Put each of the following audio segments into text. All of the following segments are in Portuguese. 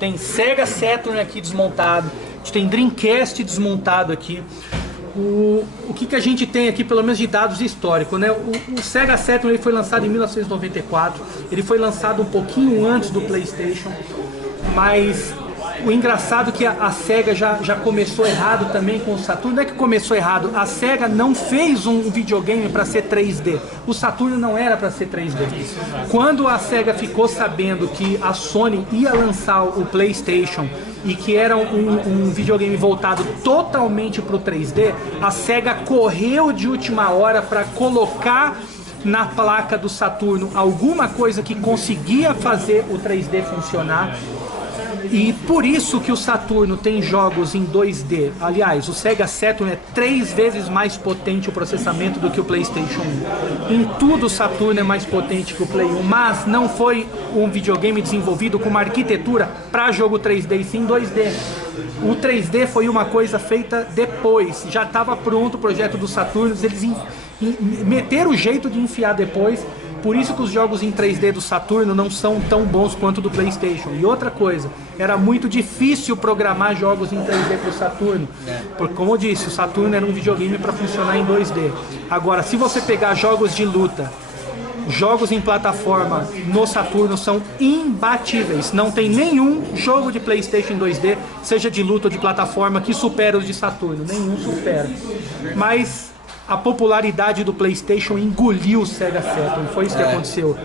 tem Sega Saturn aqui desmontado, a gente tem Dreamcast desmontado aqui. O que a gente tem aqui, pelo menos de dados históricos, né? O Sega Saturn ele foi lançado em 1994, ele foi lançado um pouquinho antes do PlayStation, mas o engraçado é que a Sega já começou errado também com o Saturno. Não é que começou errado, a Sega não fez um videogame para ser 3D. O Saturno não era para ser 3D. Quando a Sega ficou sabendo que a Sony ia lançar o PlayStation e que era um videogame voltado totalmente para o 3D, a Sega correu de última hora para colocar na placa do Saturno alguma coisa que conseguia fazer o 3D funcionar. E por isso que o Saturno tem jogos em 2D. Aliás, o Sega Saturn é 3 vezes mais potente o processamento do que o PlayStation 1. Em tudo o Saturno é mais potente que o Play 1, mas não foi um videogame desenvolvido com uma arquitetura para jogo 3D e sim 2D. O 3D foi uma coisa feita depois, já estava pronto o projeto do Saturno, eles meteram o jeito de enfiar depois. Por isso que os jogos em 3D do Saturno não são tão bons quanto do PlayStation. E outra coisa, era muito difícil programar jogos em 3D para o Saturno. Porque, como eu disse, o Saturno era um videogame para funcionar em 2D. Agora, se você pegar jogos de luta, jogos em plataforma no Saturno são imbatíveis. Não tem nenhum jogo de PlayStation em 2D, seja de luta ou de plataforma, que supera os de Saturno. Nenhum supera. Mas a popularidade do PlayStation engoliu o Sega Saturn, foi isso que aconteceu.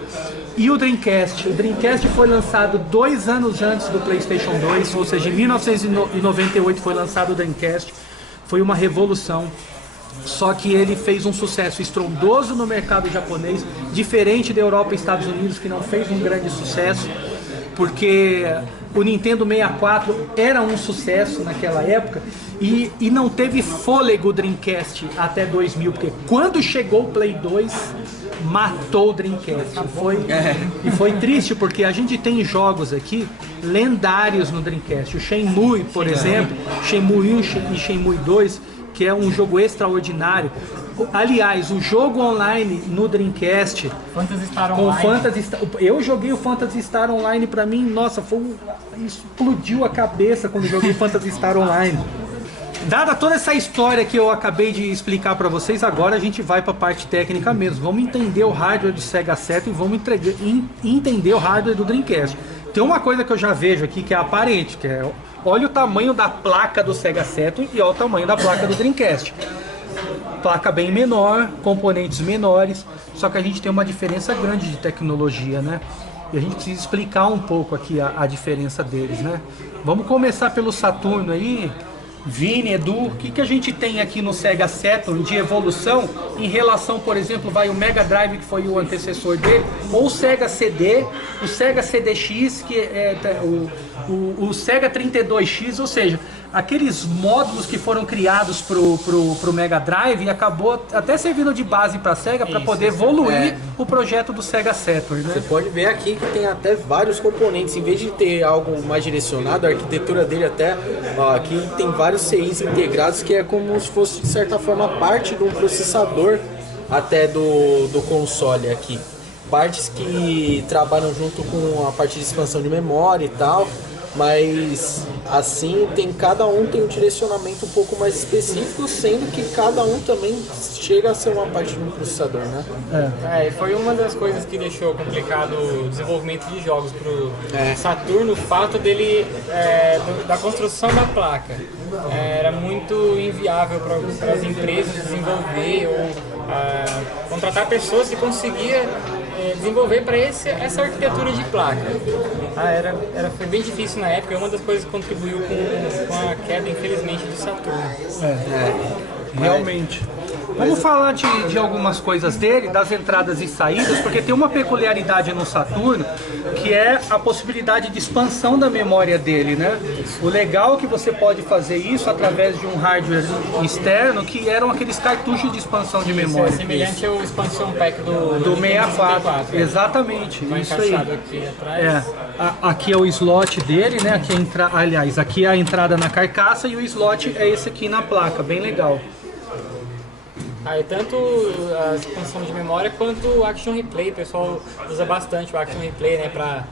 E o Dreamcast? O Dreamcast foi lançado 2 anos antes do PlayStation 2, ou seja, em 1998 foi lançado o Dreamcast. Foi uma revolução. Só que ele fez um sucesso estrondoso no mercado japonês, diferente da Europa e Estados Unidos, que não fez um grande sucesso, porque o Nintendo 64 era um sucesso naquela época e não teve fôlego o Dreamcast até 2000, porque quando chegou o Play 2, matou o Dreamcast. E foi triste, porque a gente tem jogos aqui lendários no Dreamcast. O Shenmue, por exemplo, Shenmue 1 e Shenmue 2, que é um jogo extraordinário. Aliás, o jogo online no Dreamcast, Phantasy Star com Online. eu joguei o Phantasy Star Online, pra mim, nossa, explodiu a cabeça quando joguei Phantasy Star Online. Dada toda essa história que eu acabei de explicar pra vocês, agora a gente vai pra parte técnica mesmo. Vamos entender o hardware do Sega Saturn e vamos entender o hardware do Dreamcast. Tem uma coisa que eu já vejo aqui que é aparente, que é, olha o tamanho da placa do Sega Saturn e olha o tamanho da placa do Dreamcast. Placa bem menor, componentes menores, só que a gente tem uma diferença grande de tecnologia, né? E a gente precisa explicar um pouco aqui a diferença deles, né? Vamos começar pelo Saturno aí. Vini, Edu, o que a gente tem aqui no Sega Saturn de evolução em relação, por exemplo, vai o Mega Drive, que foi o antecessor dele, ou o Sega CD, o Sega CDX, que é o Sega 32X, ou seja, aqueles módulos que foram criados pro Mega Drive e acabou até servindo de base para a Sega para poder evoluir o projeto do Sega Saturn, né? Você pode ver aqui que tem até vários componentes, em vez de ter algo mais direcionado, a arquitetura dele até, ó, aqui tem vários CIs integrados que é como se fosse de certa forma parte de um processador até do console aqui. Partes que trabalham junto com a parte de expansão de memória e tal. Mas assim cada um tem um direcionamento um pouco mais específico, sendo que cada um também chega a ser uma parte de um processador, né? Foi uma das coisas que deixou complicado o desenvolvimento de jogos pro Saturno, o fato dele da construção da placa. Era muito inviável para as empresas desenvolver ou contratar pessoas que conseguiam desenvolver para essa arquitetura de placa. Foi bem difícil na época, é uma das coisas que contribuiu com a queda, infelizmente, do Saturno. Realmente. Vamos falar de algumas coisas dele, das entradas e saídas, porque tem uma peculiaridade no Saturno, que é a possibilidade de expansão da memória dele, né? O legal é que você pode fazer isso através de um hardware externo, que eram aqueles cartuchos de expansão de memória. É semelhante ao expansion pack do 64. Exatamente, vai isso aí. aqui atrás. Aqui é o slot dele, né? Aliás, aqui é a entrada na carcaça e o slot é esse aqui na placa, bem legal. Tanto a expansão de memória quanto o Action Replay, o pessoal usa bastante o Action Replay, né, para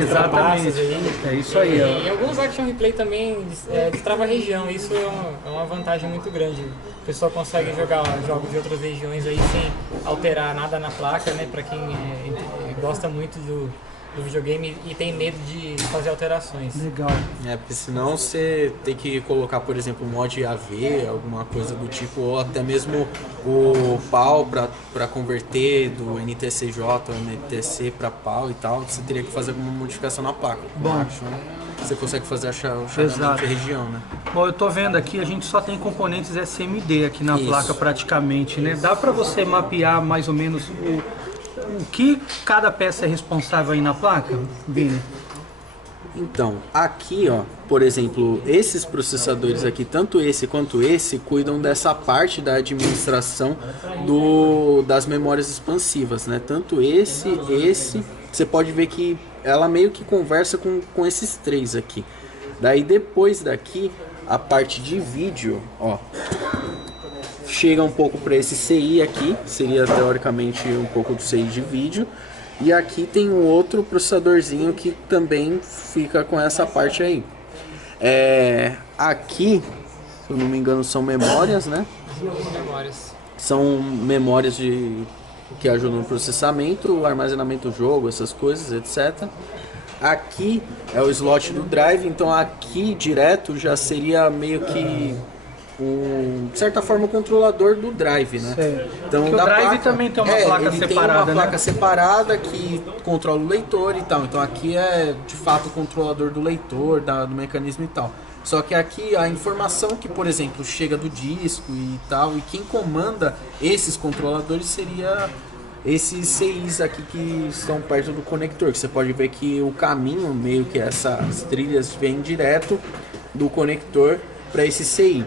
Exatamente. Aí. É isso aí. E alguns action replay também destrava a região, isso é uma vantagem muito grande. O pessoal consegue jogar jogos de outras regiões aí sem alterar nada na placa, né? Pra quem gosta muito do videogame e tem medo de fazer alterações. Legal. Porque senão você tem que colocar, por exemplo, mod AV, alguma coisa do tipo, ou até mesmo o PAL para converter do NTCJ ou NTC para PAL e tal, você teria que fazer alguma modificação na placa. Bom. Você consegue fazer o chaveamento de região, né? Bom, eu tô vendo aqui, a gente só tem componentes SMD aqui na placa praticamente, né? Dá para você mapear mais ou menos o que cada peça é responsável aí na placa, Vini? Então, aqui, ó, por exemplo, esses processadores aqui, tanto esse quanto esse, cuidam dessa parte da administração das memórias expansivas, né? Tanto esse, você pode ver que ela meio que conversa com esses três aqui. Daí depois daqui, a parte de vídeo, ó, chega um pouco para esse CI aqui, seria teoricamente um pouco do CI de vídeo. E aqui tem um outro processadorzinho que também fica com essa parte aí. Aqui, se eu não me engano, são memórias, né? São memórias que ajudam no processamento, armazenamento do jogo, essas coisas, etc. Aqui é o slot do drive, então aqui direto já seria meio que de certa forma o controlador do drive, né? Então, porque o drive placa, também tem uma placa ele separada, tem uma placa separada que controla o leitor e tal. Então aqui é de fato o controlador do leitor, do mecanismo e tal. Só que aqui a informação que, por exemplo, chega do disco e tal, e quem comanda esses controladores seria esses CIs aqui que estão perto do conector, que você pode ver que o caminho, meio que essas trilhas, vem direto do conector para esse CI.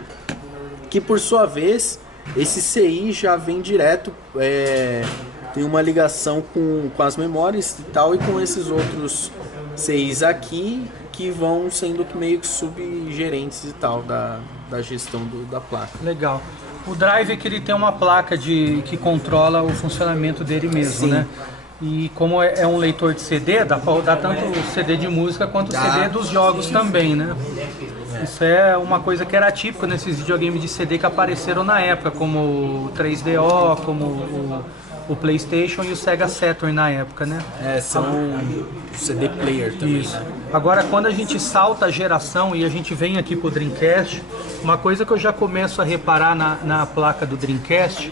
Que por sua vez, esse CI já vem direto, tem uma ligação com as memórias e tal, e com esses outros CIs aqui, que vão sendo meio que subgerentes e tal da gestão da placa. Legal. O drive é que ele tem uma placa que controla o funcionamento dele mesmo, né? E como é um leitor de CD, dá para rodar tanto o CD de música quanto o CD dos jogos também, né? Isso é uma coisa que era típica nesses videogames de CD que apareceram na época, como o 3DO, como o PlayStation e o Sega Saturn na época, né? São CD player também. Isso. Agora, quando a gente salta a geração e a gente vem aqui pro Dreamcast, uma coisa que eu já começo a reparar na placa do Dreamcast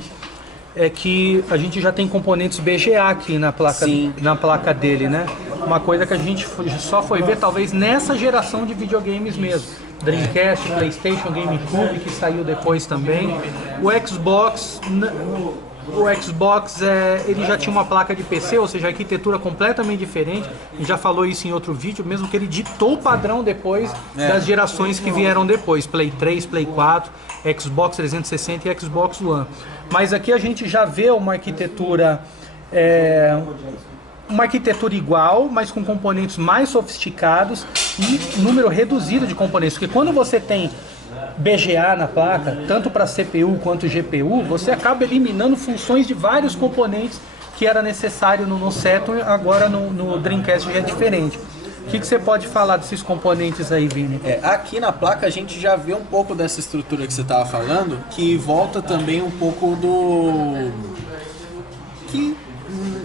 é que a gente já tem componentes BGA aqui na placa dele, né? Uma coisa que a gente só foi ver talvez nessa geração de videogames mesmo. Dreamcast, PlayStation, GameCube, que saiu depois também. O Xbox ele já tinha uma placa de PC, ou seja, arquitetura completamente diferente. A gente já falou isso em outro vídeo, mesmo que ele ditou o padrão depois das gerações que vieram depois. Play 3, Play 4, Xbox 360 e Xbox One. Mas aqui a gente já vê uma arquitetura igual, mas com componentes mais sofisticados e número reduzido de componentes. Porque quando você tem BGA na placa, tanto para CPU quanto GPU, você acaba eliminando funções de vários componentes que era necessário no Saturn, agora no Dreamcast já é diferente. O que você pode falar desses componentes aí, Vini? Aqui na placa a gente já vê um pouco dessa estrutura que você estava falando, que volta também um pouco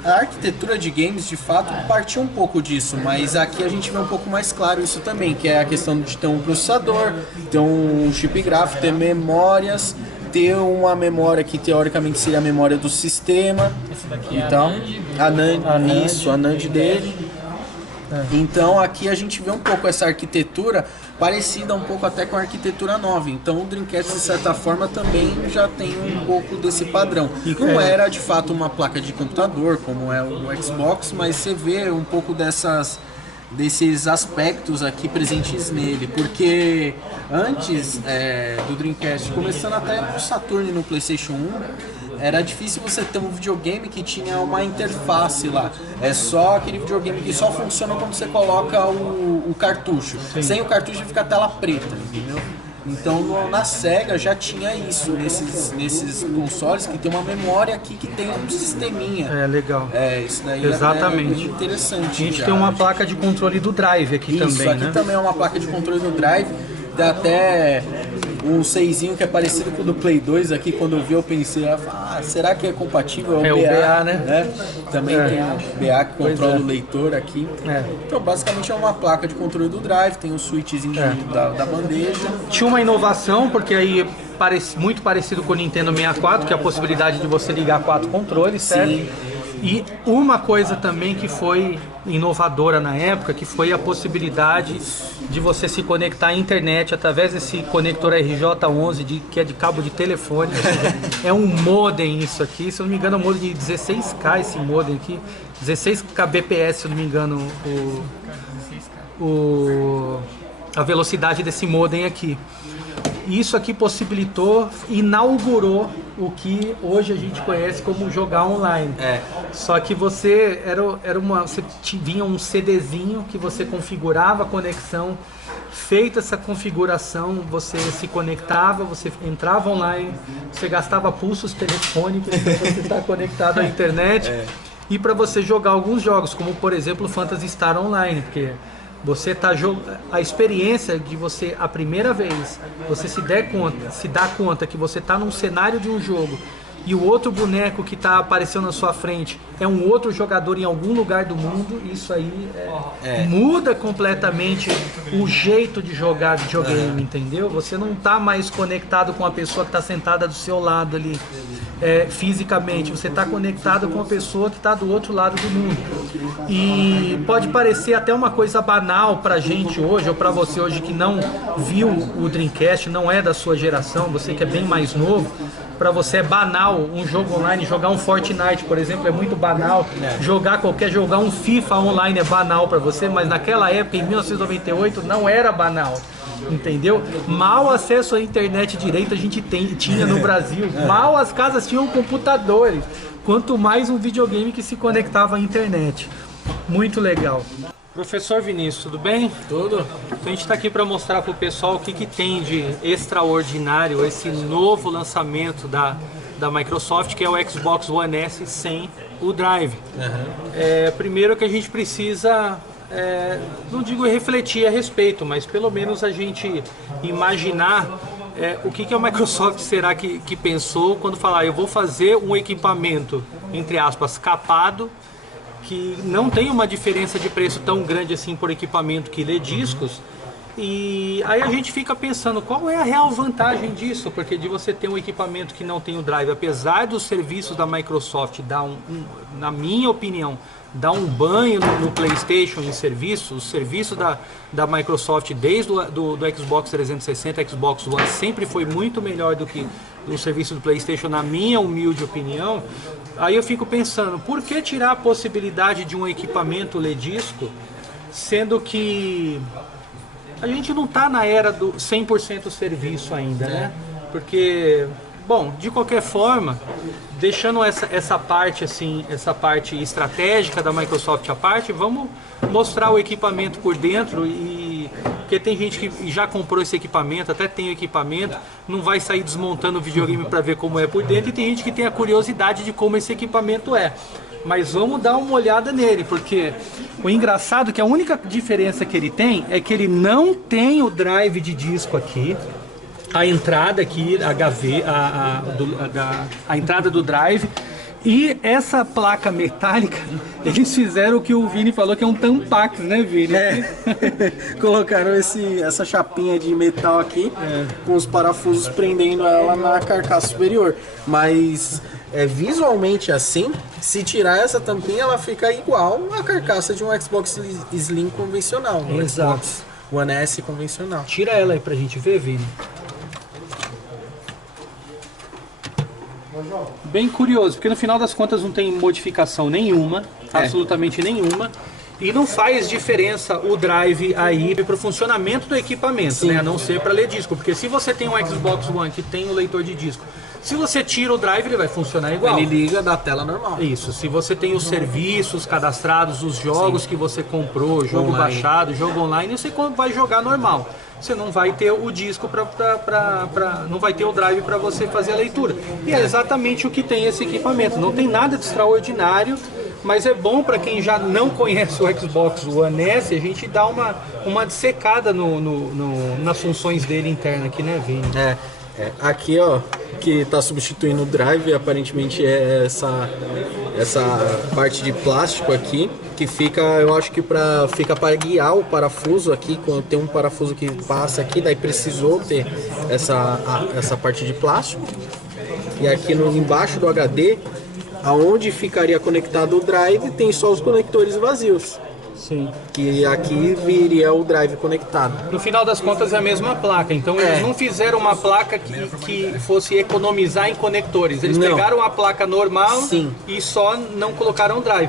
a arquitetura de games, de fato, partiu um pouco disso, mas aqui a gente vê um pouco mais claro isso também, que é a questão de ter um processador, ter um chip gráfico, ter memórias, ter uma memória que teoricamente seria a memória do sistema. Esse daqui então, a NAND dele. Então aqui a gente vê um pouco essa arquitetura parecida um pouco até com a arquitetura nova. Então o Dreamcast de certa forma também já tem um pouco desse padrão. Não era de fato uma placa de computador como é o Xbox, mas você vê um pouco desses aspectos aqui presentes nele, porque antes do Dreamcast, começando até no Saturn e no PlayStation 1, era difícil você ter um videogame que tinha uma interface lá. É só aquele videogame que só funciona quando você coloca o cartucho. Sim. Sem o cartucho fica a tela preta, entendeu? Então na Sega já tinha isso, nesses consoles que tem uma memória aqui que tem um sisteminha. Legal. Isso daí exatamente. É interessante. A gente tem uma placa de controle do Drive aqui também, isso, aqui também é uma placa de controle do Drive, dá até um 6zinho que é parecido com o do Play 2 aqui, quando eu vi eu pensei, será que é compatível? É o BA, né? Também tem o BA que controla o leitor aqui. Então basicamente é uma placa de controle do Drive, tem o switchzinho da bandeja. Tinha uma inovação, porque aí muito parecido com o Nintendo 64, que é a possibilidade de você ligar 4 controles, certo? Sim. E uma coisa também que foi inovadora na época, que foi a possibilidade de você se conectar à internet através desse conector RJ11, que é de cabo de telefone. É um modem isso aqui, se eu não me engano é um modem de 16K esse modem aqui, 16 kbps se eu não me engano a velocidade desse modem aqui. Isso aqui inaugurou o que hoje a gente conhece como jogar online. Só que você vinha um CDzinho que você configurava a conexão. Feita essa configuração, você se conectava, você entrava online, você gastava pulsos telefônicos para você estar conectado à internet e para você jogar alguns jogos, como por exemplo o Phantasy Star Online, porque você a experiência de você, a primeira vez, você se dá conta que você está num cenário de um jogo e o outro boneco que está aparecendo na sua frente é um outro jogador em algum lugar do mundo, isso aí muda completamente o jeito de jogar videogame, entendeu? Você não está mais conectado com a pessoa que está sentada do seu lado ali fisicamente, você está conectado com a pessoa que está do outro lado do mundo. E pode parecer até uma coisa banal pra gente hoje, ou pra você hoje que não viu o Dreamcast, não é da sua geração, você que é bem mais novo, pra você é banal um jogo online, jogar um Fortnite, por exemplo, é muito banal. Jogar um FIFA online é banal pra você, mas naquela época, em 1998, não era banal. Entendeu? Mal acesso à internet direito a gente tinha no Brasil. Mal as casas tinham computadores. Quanto mais um videogame que se conectava à internet. Muito legal. Professor Vinícius, tudo bem? Tudo. Então a gente está aqui para mostrar para o pessoal o que tem de extraordinário esse novo lançamento da Microsoft, que é o Xbox One S sem o Drive. Primeiro que a gente precisa... não digo refletir a respeito, mas pelo menos a gente imaginar o que a Microsoft será que pensou quando falar, eu vou fazer um equipamento, entre aspas, capado, que não tem uma diferença de preço tão grande assim por equipamento que lê discos. E aí a gente fica pensando, qual é a real vantagem disso? Porque de você ter um equipamento que não tem o Drive, apesar dos serviços da Microsoft dar na minha opinião, dar um banho no PlayStation em serviço, o serviço da Microsoft desde do Xbox 360, Xbox One sempre foi muito melhor do que o serviço do PlayStation, na minha humilde opinião. Aí eu fico pensando, por que tirar a possibilidade de um equipamento ler disco, sendo que a gente não está na era do 100% serviço ainda, né? Porque, bom, de qualquer forma, deixando essa parte assim, essa parte estratégica da Microsoft à parte, vamos mostrar o equipamento por dentro porque tem gente que já comprou esse equipamento, até tem o equipamento, não vai sair desmontando o videogame para ver como é por dentro, e tem gente que tem a curiosidade de como esse equipamento é. Mas vamos dar uma olhada nele, porque o engraçado é que a única diferença que ele tem é que ele não tem o drive de disco aqui, a entrada aqui, a entrada do drive, e essa placa metálica, eles fizeram o que o Vini falou, que é um tampax, né, Vini? Colocaram essa chapinha de metal aqui, com os parafusos prendendo ela na carcaça superior. Mas visualmente assim, se tirar essa tampinha, ela fica igual a carcaça de um Xbox Slim convencional. Exato. Xbox One S convencional. Tira ela aí pra gente ver, Vini. Bem curioso, porque no final das contas não tem modificação nenhuma, absolutamente nenhuma, e não faz diferença o drive aí para o funcionamento do equipamento, né? A não ser para ler disco, porque se você tem um Xbox One que tem o leitor de disco, se você tira o drive ele vai funcionar igual. Ele liga da tela normal. Isso, se você tem os serviços cadastrados, os jogos que você comprou, jogo baixado, jogo online, você vai jogar normal. você não vai ter o disco não vai ter o drive para você fazer a leitura. E é exatamente o que tem esse equipamento. Não tem nada de extraordinário, mas é bom para quem já não conhece o Xbox One S, a gente dá uma dissecada nas funções dele interna aqui, né, Vini? Aqui, ó, que está substituindo o drive, aparentemente é essa parte de plástico aqui, que fica, eu acho que fica para guiar o parafuso aqui, quando tem um parafuso que passa aqui, daí precisou ter essa parte de plástico. E aqui embaixo do HD, aonde ficaria conectado o drive, tem só os conectores vazios. Sim. Que aqui viria o drive conectado. No final das contas é a mesma placa, então eles não fizeram uma placa que fosse economizar em conectores. Eles pegaram a placa normal e só não colocaram drive.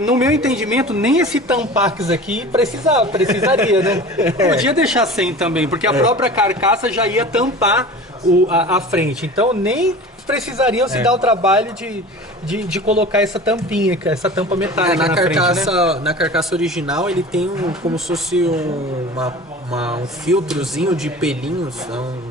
No meu entendimento, nem esse Tampax aqui precisaria, né? Podia deixar sem também, porque a própria carcaça já ia tampar a frente. Então nem precisariam se dar o trabalho de colocar essa tampinha, essa tampa metálica na frente, né? Na carcaça original ele tem como se fosse um filtrozinho de pelinhos,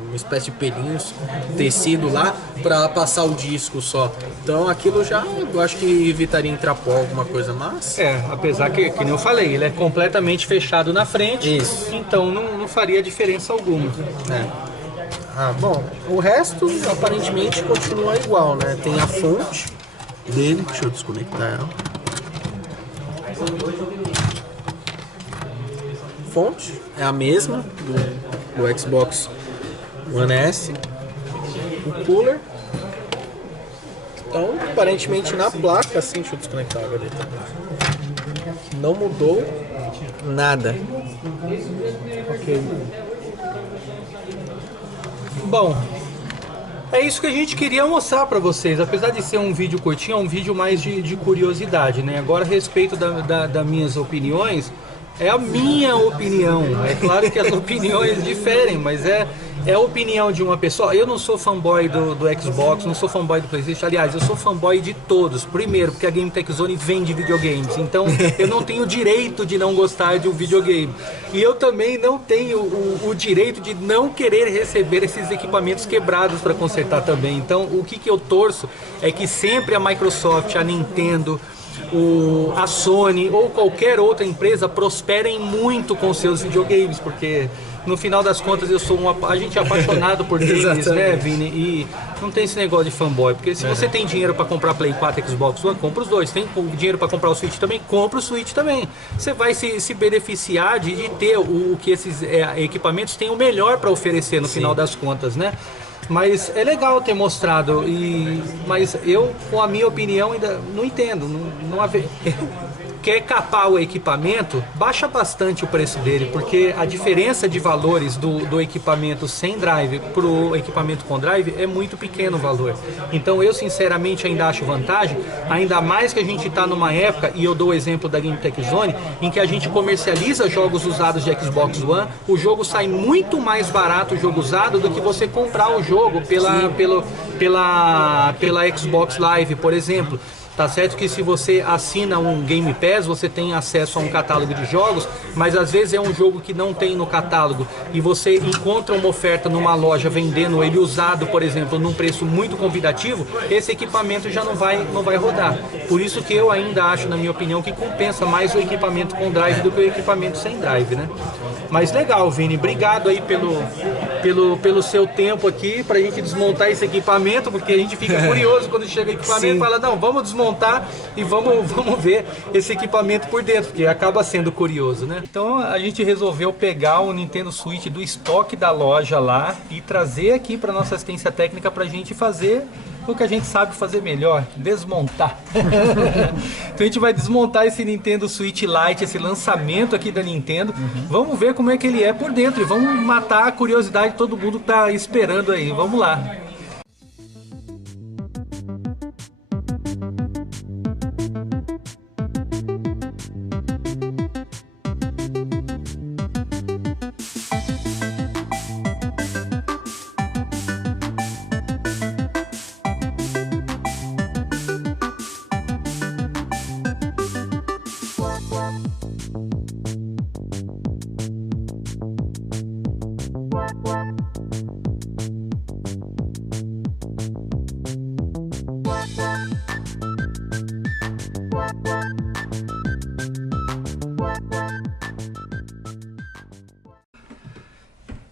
uma espécie de pelinhos, tecido lá, para passar o disco só. Então aquilo já, eu acho que evitaria entrar pó, alguma coisa, mas... apesar que nem eu falei, ele é completamente fechado na frente, então não faria diferença alguma. Bom, o resto aparentemente continua igual, né? Tem a fonte dele, deixa eu desconectar ela. Fonte é a mesma do Xbox One S. O cooler. Então, aparentemente na placa, assim, deixa eu desconectar o HD também. Não mudou nada. Ok. Bom, é isso que a gente queria mostrar para vocês. Apesar de ser um vídeo curtinho, é um vídeo mais de curiosidade, né? Agora, a respeito das minhas opiniões, é a minha opinião. É claro que as opiniões diferem, mas é a opinião de uma pessoa. Eu não sou fanboy do Xbox, não sou fanboy do PlayStation. Aliás, eu sou fanboy de todos. Primeiro, porque a Game Tech Zone vende videogames. Então, eu não tenho o direito de não gostar de um videogame. E eu também não tenho o direito de não querer receber esses equipamentos quebrados para consertar também. Então, o que eu torço é que sempre a Microsoft, a Nintendo, a Sony ou qualquer outra empresa prosperem muito com seus videogames, porque no final das contas eu sou a gente é apaixonado por games, né, Vini? E não tem esse negócio de fanboy, porque se você tem dinheiro para comprar Play 4 Xbox One, compra os dois. Tem dinheiro para comprar o Switch também, compra o Switch também. Você vai se beneficiar de ter o que esses equipamentos têm o melhor para oferecer no final das contas, né? Mas é legal ter mostrado, mas eu, com a minha opinião, ainda não entendo. Quer capar o equipamento, baixa bastante o preço dele, porque a diferença de valores do equipamento sem drive para o equipamento com drive é muito pequeno o valor. Então eu sinceramente ainda acho vantagem, ainda mais que a gente está numa época, e eu dou o exemplo da Game Tech Zone, em que a gente comercializa jogos usados de Xbox One, o jogo sai muito mais barato o jogo usado do que você comprar o jogo pela Xbox Live, por exemplo. Tá certo que se você assina um Game Pass, você tem acesso a um catálogo de jogos, mas às vezes é um jogo que não tem no catálogo e você encontra uma oferta numa loja vendendo ele usado, por exemplo, num preço muito convidativo, esse equipamento já não vai rodar. Por isso que eu ainda acho, na minha opinião, que compensa mais o equipamento com drive do que o equipamento sem drive, né? Mas legal, Vini, obrigado aí pelo seu tempo aqui pra gente desmontar esse equipamento, porque a gente fica curioso quando chega o equipamento e fala, não, vamos desmontar e vamos ver esse equipamento por dentro, porque acaba sendo curioso, né? Então a gente resolveu pegar o Nintendo Switch do estoque da loja lá e trazer aqui para nossa assistência técnica pra gente fazer o que a gente sabe fazer melhor, desmontar. Então a gente vai desmontar esse Nintendo Switch Lite, esse lançamento aqui da Nintendo. Vamos ver como é que ele é por dentro e vamos matar a curiosidade de todo mundo que tá esperando aí. Vamos lá.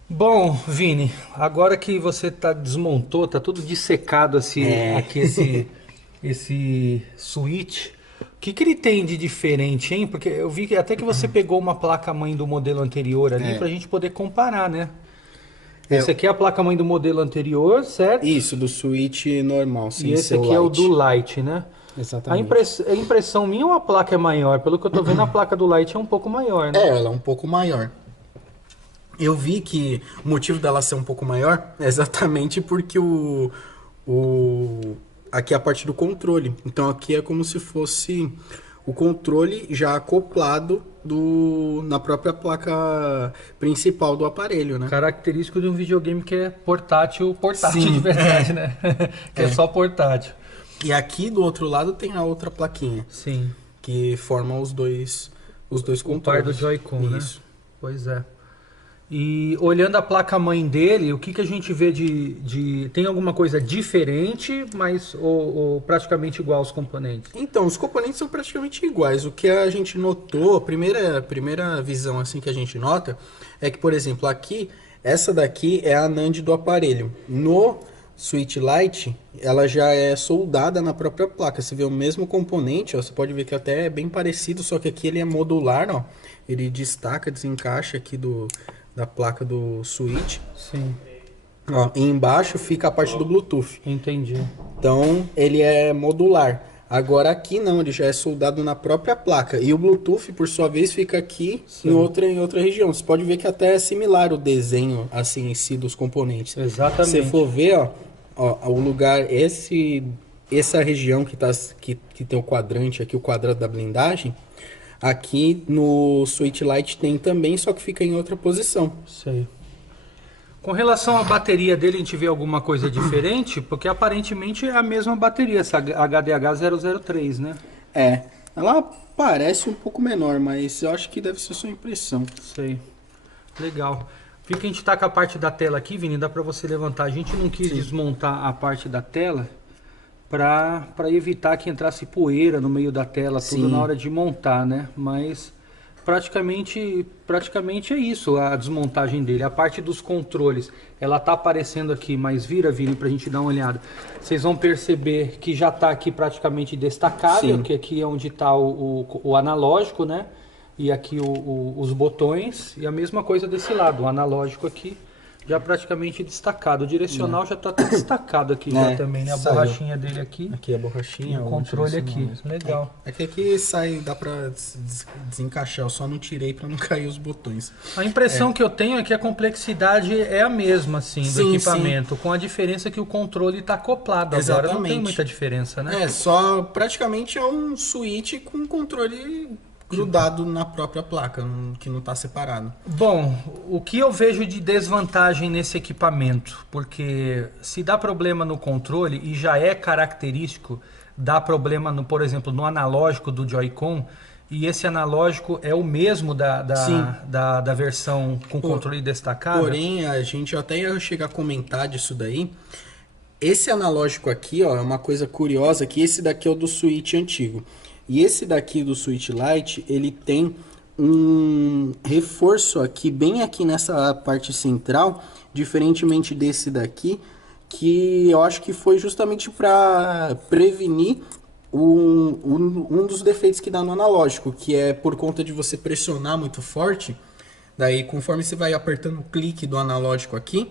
Bom, Vini, agora que você desmontou, tá tudo dissecado assim, aqui esse switch, o que ele tem de diferente, hein? Porque eu vi que até que você pegou uma placa-mãe do modelo anterior ali pra gente poder comparar, né? Esse aqui é a placa-mãe do modelo anterior, certo? Isso, do switch normal, sim. E esse aqui é o do Lite, né? Exatamente. A impressão minha ou a placa é maior? Pelo que eu tô vendo, a placa do Lite é um pouco maior, né? Ela é um pouco maior. Eu vi que o motivo dela ser um pouco maior é exatamente porque aqui é a parte do controle. Então aqui é como se fosse o controle já acoplado na própria placa principal do aparelho, né? Característico de um videogame que é portátil Sim, de verdade, né? Que é só portátil. E aqui do outro lado tem a outra plaquinha. Sim. Que forma os dois controles. O par do Joy-Con, né? Isso. Pois é. E olhando a placa-mãe dele, o que a gente vê tem alguma coisa diferente, mas ou praticamente igual aos componentes? Então, os componentes são praticamente iguais. O que a gente notou, a primeira visão assim que a gente nota, é que, por exemplo, aqui, essa daqui é a NAND do aparelho. No Switch Lite, ela já é soldada na própria placa. Você vê o mesmo componente, ó, você pode ver que até é bem parecido, só que aqui ele é modular, ó. Ele destaca, desencaixa aqui da placa do Switch. Sim. Ó, e embaixo fica a parte do Bluetooth. Entendi. Então, ele é modular. Agora aqui não, ele já é soldado na própria placa. E o Bluetooth, por sua vez, fica aqui em outra região. Você pode ver que até é similar o desenho assim em si dos componentes. Exatamente. Se você for ver, ó, o lugar, essa região que tem o quadrante aqui, o quadrado da blindagem, aqui no Switch Lite tem também, só que fica em outra posição. Sei. Com relação à bateria dele, a gente vê alguma coisa diferente? Porque aparentemente é a mesma bateria, essa HDH003, né? Ela parece um pouco menor, mas eu acho que deve ser sua impressão. Sei. Legal. Vi que a gente tá com a parte da tela aqui, Vini, dá pra você levantar. A gente não quis desmontar a parte da tela para evitar que entrasse poeira no meio da tela, tudo na hora de montar, né? Mas praticamente é isso, a desmontagem dele. A parte dos controles, ela tá aparecendo aqui, mas Vini, pra gente dar uma olhada. Vocês vão perceber que já tá aqui praticamente destacável, que aqui é onde tá o analógico, né? E aqui os botões, e a mesma coisa desse lado, o analógico aqui já praticamente destacado. O direcional já está tudo destacado aqui já também, né? A borrachinha dele aqui. Aqui a borrachinha. E o controle aqui. Legal. É que aqui sai, dá pra desencaixar. Eu só não tirei pra não cair os botões. A impressão que eu tenho é que a complexidade é a mesma, assim, do equipamento. Com a diferença que o controle está acoplado. Agora não tem muita diferença, né? Só praticamente é um switch com controle grudado na própria placa, que não está separado. Bom, o que eu vejo de desvantagem nesse equipamento? Porque se dá problema no controle, e já é característico dar problema, por exemplo, no analógico do Joy-Con, e esse analógico é o mesmo da versão com controle destacado. Porém, a gente até ia chegar a comentar disso daí. Esse analógico aqui, ó, é uma coisa curiosa, que esse daqui é o do Switch antigo. E esse daqui do Switch Lite, ele tem um reforço aqui, bem aqui nessa parte central, diferentemente desse daqui, que eu acho que foi justamente para prevenir um dos defeitos que dá no analógico, que é por conta de você pressionar muito forte. Daí, conforme você vai apertando o clique do analógico aqui,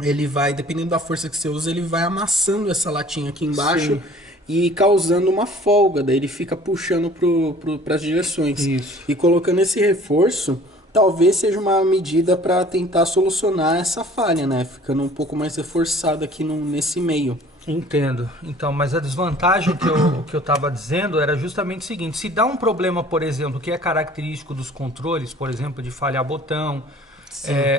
ele vai, dependendo da força que você usa, ele vai amassando essa latinha aqui embaixo e causando uma folga. Daí ele fica puxando para as direções. Isso. E colocando esse reforço, talvez seja uma medida para tentar solucionar essa falha, né? Ficando um pouco mais reforçado aqui nesse meio. Entendo. Então, mas a desvantagem que eu estava dizendo era justamente o seguinte: se dá um problema, por exemplo, que é característico dos controles, por exemplo, de falhar botão,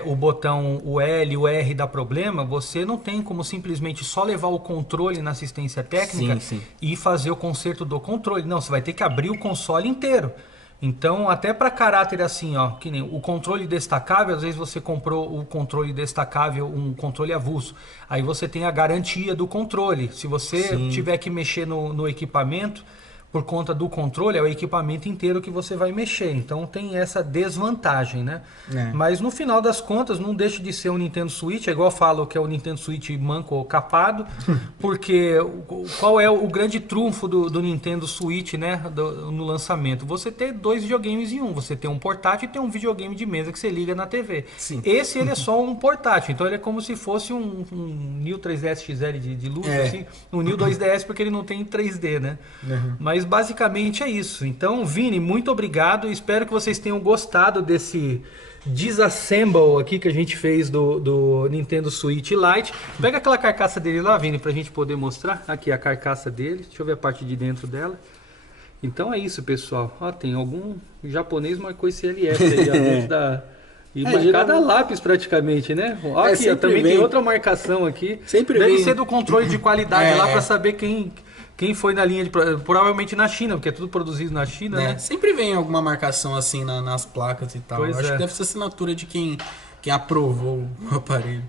o botão, o L, o R dá problema, você não tem como simplesmente só levar o controle na assistência técnica e fazer o conserto do controle. Não, você vai ter que abrir o console inteiro. Então, até para caráter assim, ó, que nem o controle destacável, às vezes você comprou o controle destacável, um controle avulso. Aí você tem a garantia do controle. Se você tiver que mexer no equipamento, por conta do controle, é o equipamento inteiro que você vai mexer. Então tem essa desvantagem, né? Mas no final das contas, não deixa de ser um Nintendo Switch. É igual eu falo que é o Nintendo Switch manco ou capado, porque qual é o grande trunfo do Nintendo Switch, né? No lançamento? Você ter 2 videogames em um. Você tem um portátil e tem um videogame de mesa que você liga na TV. Sim. Esse ele é só um portátil. Então ele é como se fosse um New 3DS XL de luxo, assim. Um New 2DS porque ele não tem 3D, né? Mas basicamente é isso. Então, Vini, muito obrigado. Espero que vocês tenham gostado desse disassemble aqui que a gente fez do Nintendo Switch Lite. Pega aquela carcaça dele lá, Vini, pra gente poder mostrar. Aqui a carcaça dele. Deixa eu ver a parte de dentro dela. Então é isso, pessoal. Ó, tem algum japonês marcou esse LS aí dentro da... E cada lápis praticamente, né? Ó, aqui, ó, também tem outra marcação aqui. Deve ser do controle de qualidade lá para saber quem foi na linha de... Provavelmente na China, porque é tudo produzido na China, né? Sempre vem alguma marcação assim nas placas e tal. Acho que deve ser assinatura de quem aprovou o aparelho.